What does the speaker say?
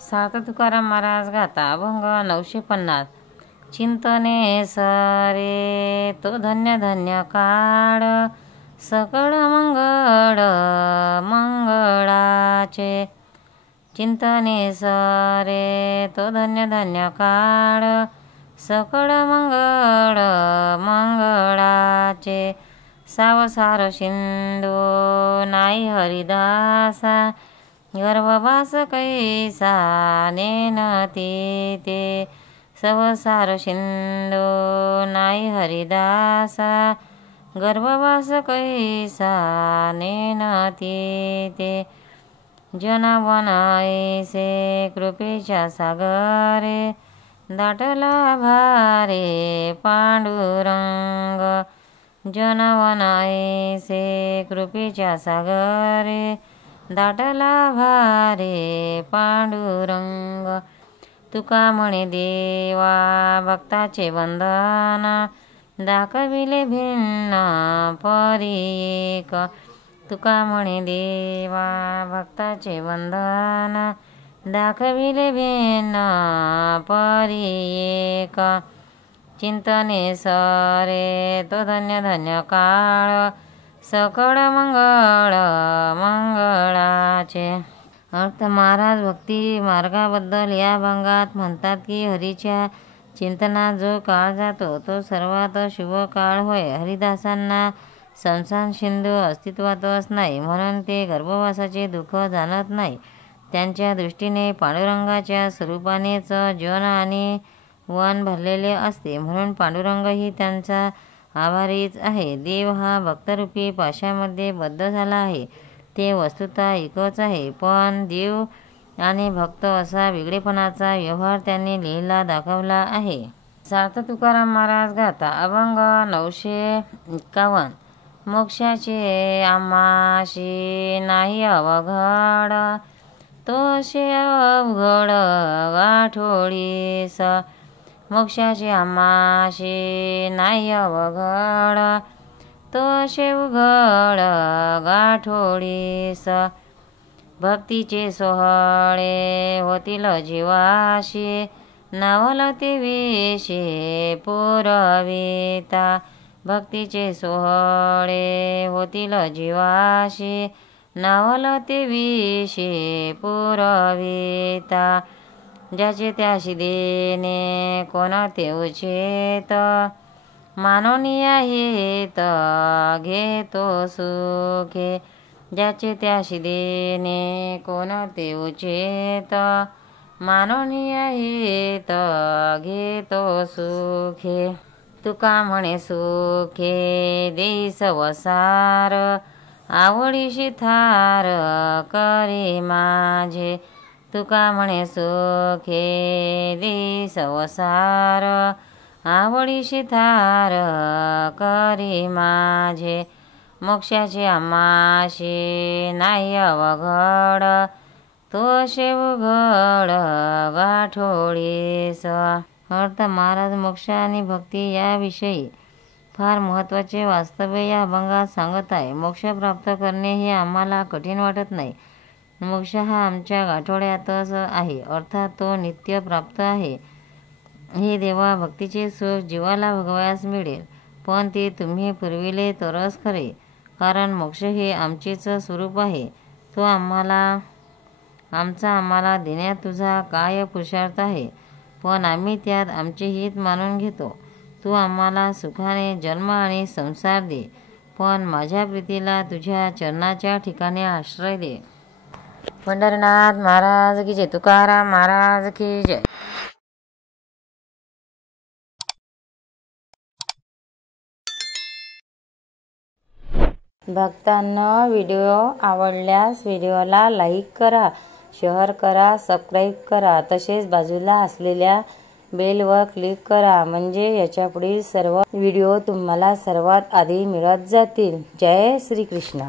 सात तुकाराम महाराज गाता अभंग 950। चिंतने सरे तो धन्य धन्य काळ, सकळ मंगळ मंगळाचे। चिंतने सरे तो धन्य धन्य काळ, सकळ मंगळ मंगळाचे। सावसार सिंधू नाही हरिदासा, गर्भवास कैसा नेनती ते। सवसार सिंधू नाही हरिदासा, गर्भवास कैसा नेनती ते। जनावन ऐसे कृपेच्या सागरे, दाटला भारे पांडुरंग। जनावन ऐसे कृपेच्या सागरे, दाटला भारे पांडुरंग। तुका म्हणे देवा भक्ताचे बंधन, दाखविले भिन्न परी एक। तुका म्हणे देवा भक्ताचे बंधन, दाखविले भिन्न परी एक। चिंतने सरे तो धन्य धन्य काळ, सकळ मंगळ मंगळाचे। अर्थ महाराज भक्ती मार्गाबद्दल या अभंगात म्हणतात की हरीच्या चिंतनात जो काळ जातो तो सर्वात शुभ काळ होय। हरिदासांना संसार सिंधू अस्तित्वातच नाही, म्हणून ते गर्भवासाचे दुःख जाणत नाही। त्यांच्या दृष्टीने पांडुरंगाच्या स्वरूपानेच जन आणि वन भरलेले असते, म्हणून पांडुरंगही त्यांचा आभारीच आहे। देव हा भक्तरूपी पाशामध्ये बद्ध झाला आहे, ते वस्तुतः एकच आहे, पण देव आणि भक्त असा वेगळेपणाचा व्यवहार त्यांनी लिहिला दाखवला आहे। सात तुकाराम महाराज गाता अभंग 951। मोक्षाचे आम्हाशी नाही अवघड, तो असे अवघड गाठोडीस। मोक्षाचे आम्हाशी नाही अवघड, तो असे उघड गाठोडीस। भक्तीचे सोहळे होतील जीवाशी, नावलते विषे पुरविता। भक्तीचे सोहळे होतील जीवाशी, नावलते विषे पुरविता। ज्याचे त्याशी देणे कोणते उचित, मानोनी आहेत घेतो सुखे। ज्याचे त्याशी देणे कोणते उचित, मानोनी आहेत घेतो सुखे। तुका म्हणे सुखे देई संसार, आवडीशी थार करी माझे। तुका म्हणे सुखे देई संसार, आवडीशी थार करी माझे। मोक्षाचे आम्हाशी नाही अवघड, तो असे उघड गाठोडीस। अर्थ महाराज मोक्ष आणि भक्ती याविषयी फार महत्त्वाचे वास्तव्य या अभंगात सांगत आहे। मोक्ष प्राप्त करणे हे आम्हाला कठीण वाटत नाही। मोक्ष हा आमच्या गाठोड्यातच आहे, अर्थात तो नित्य प्राप्त आहे। हे देवा भक्तीचे सुख जीवाला भोगावयास मिळेल, पण ते तुम्ही पुरविले तरच खरे, कारण मोक्ष हे आमचेच स्वरूप आहे। तो आम्हाला देण्यात तुझा काय पुरुषार्थ आहे, पण आम्ही त्यात आमचे हित मानून घेतो। तू आम्हाला सुखाने जन्म आणि संसार दे, पण माझ्या प्रीतीला तुझ्या चरणाच्या ठिकाणी आश्रय दे। पंढरीनाथ महाराज की जय, तुकाराम महाराज की जय। भक्तांनो, व्हिडिओ आवडल्यास व्हिडिओला लाईक करा, शेअर करा, सबस्क्राईब करा, तसेच बाजूला असलेल्या बेलवर क्लिक करा, म्हणजे याच्यापुढील सर्व व्हिडिओ तुम्हाला सर्वात आधी मिळत जातील। जय श्री कृष्ण।